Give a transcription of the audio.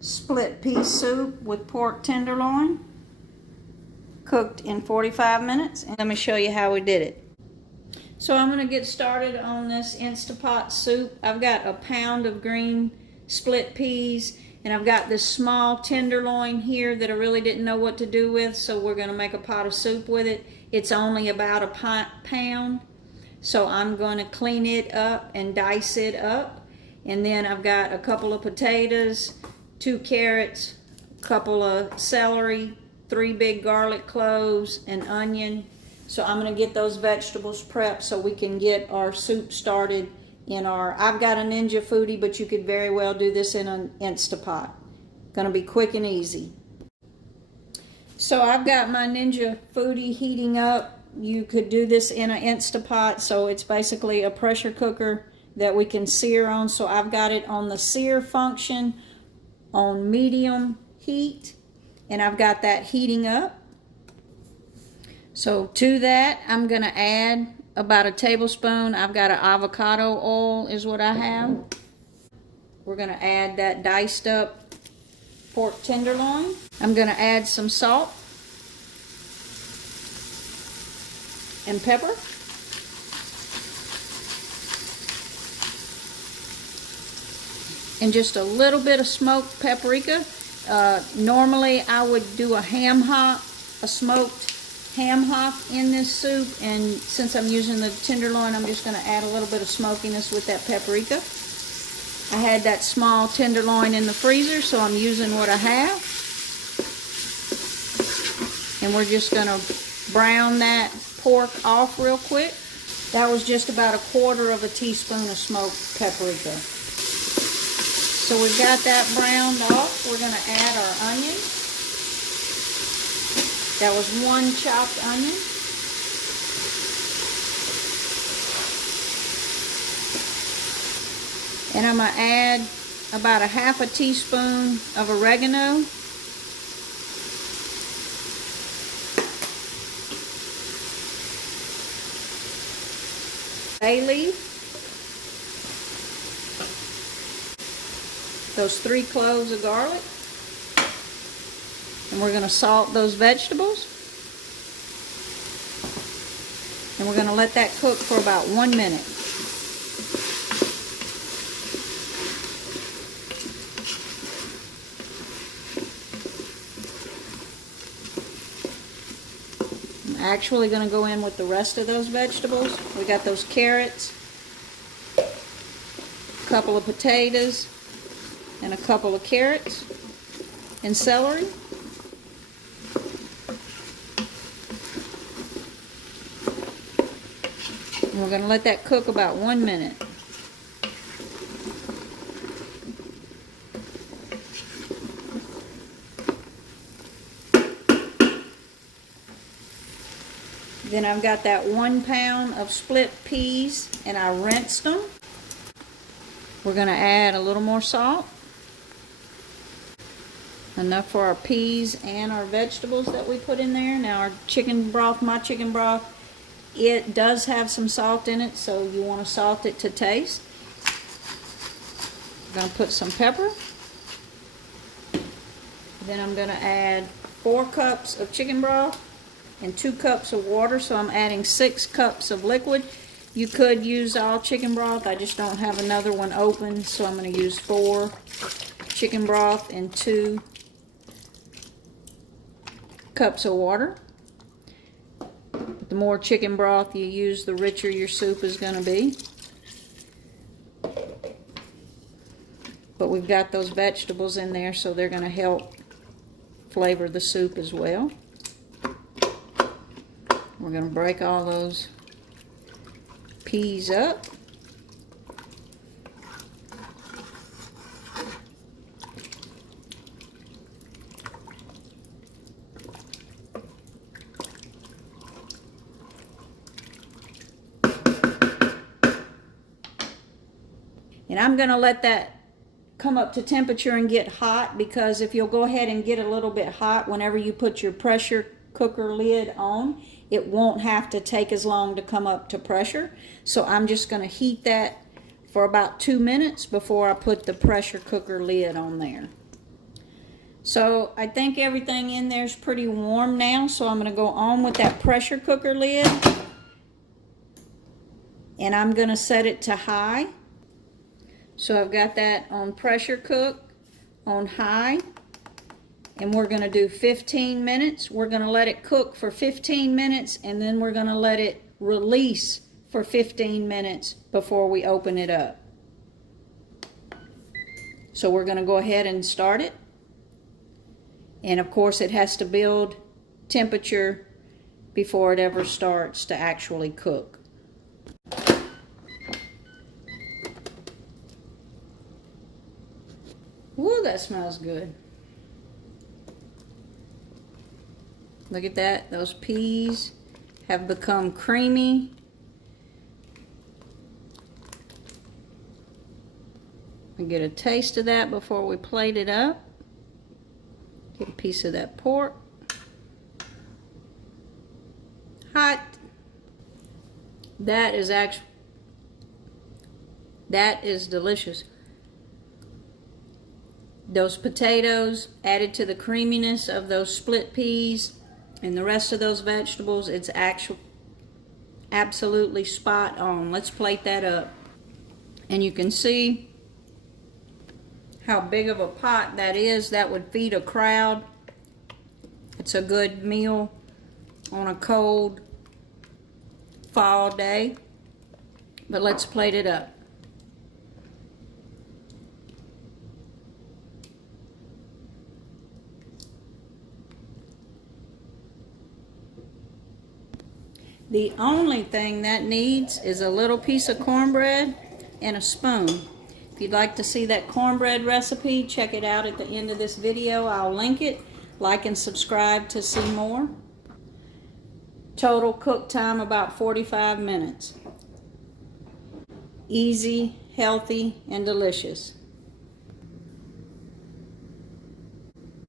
Split pea soup with pork tenderloin, cooked in 45 minutes. And let me show you how we did it. So I'm going to get started on this Instapot soup. I've got a pound of green split peas, and I've got this small tenderloin here that I really didn't know what to do with, so we're going to make a pot of soup with it. It's only about a pound, so I'm going to clean it up and dice it up. And then I've got a couple of potatoes, 2 carrots, a couple of celery, 3 big garlic cloves, an onion. So I'm going to get those vegetables prepped so we can get our soup started in our, I've got a Ninja Foodi, but you could very well do this in an Instapot. Going to be quick and easy. So I've got my Ninja Foodi heating up. You could do this in an Instapot, so it's basically a pressure cooker that we can sear on. So I've got it on the sear function on medium heat, and I've got that heating up. So to that, I'm going to add about a tablespoon. I've got an avocado oil is what I have. We're going to add that diced up pork tenderloin. I'm going to add some salt and pepper. And just a little bit of smoked paprika. Normally I would do a ham hock, a smoked ham hock in this soup, and since I'm using the tenderloin, I'm just going to add a little bit of smokiness with that paprika. I had that small tenderloin in the freezer, so I'm using what I have. And we're just going to brown that pork off real quick. That was just about 1/4 teaspoon of smoked paprika. So we've got that browned off. We're going to add our onion. That was 1 chopped onion. And I'm going to add about 1/2 teaspoon of oregano. Bay leaf. Those 3 cloves of garlic. And we're going to salt those vegetables. And we're going to let that cook for about 1 minute. I'm actually going to go in with the rest of those vegetables. We got those carrots, a couple of potatoes, and a couple of carrots, and celery. And we're going to let that cook about 1 minute. Then I've got that 1 pound of split peas, and I rinsed them. We're going to add a little more salt. Enough for our peas and our vegetables that we put in there. Now our chicken broth, my chicken broth, it does have some salt in it, so you want to salt it to taste. I'm going to put some pepper. Then I'm going to add 4 cups of chicken broth and 2 cups of water, so I'm adding 6 cups of liquid. You could use all chicken broth. I just don't have another one open, so I'm going to use 4 chicken broth and 2 cups of water. The more chicken broth you use, the richer your soup is going to be. But we've got those vegetables in there, so they're going to help flavor the soup as well. We're going to break all those peas up. And I'm going to let that come up to temperature and get hot, because if you'll go ahead and get a little bit hot whenever you put your pressure cooker lid on, it won't have to take as long to come up to pressure. So I'm just going to heat that for about 2 minutes before I put the pressure cooker lid on there. So I think everything in there is pretty warm now, so I'm going to go on with that pressure cooker lid. And I'm going to set it to high. So I've got that on pressure cook, on high. And we're going to do 15 minutes. We're going to let it cook for 15 minutes, and then we're going to let it release for 15 minutes before we open it up. So we're going to go ahead and start it. And of course it has to build temperature before it ever starts to actually cook. Woo, that smells good. Look at that, those peas have become creamy. We get a taste of that before we plate it up. Get a piece of that pork. Hot. That is delicious. Those potatoes added to the creaminess of those split peas and the rest of those vegetables, it's absolutely spot on. Let's plate that up. And you can see how big of a pot that is. That would feed a crowd. It's a good meal on a cold fall day. But let's plate it up. The only thing that needs is a little piece of cornbread and a spoon. If you'd like to see that cornbread recipe, check it out at the end of this video. I'll link it. Like and subscribe to see more. Total cook time about 45 minutes. Easy, healthy, and delicious.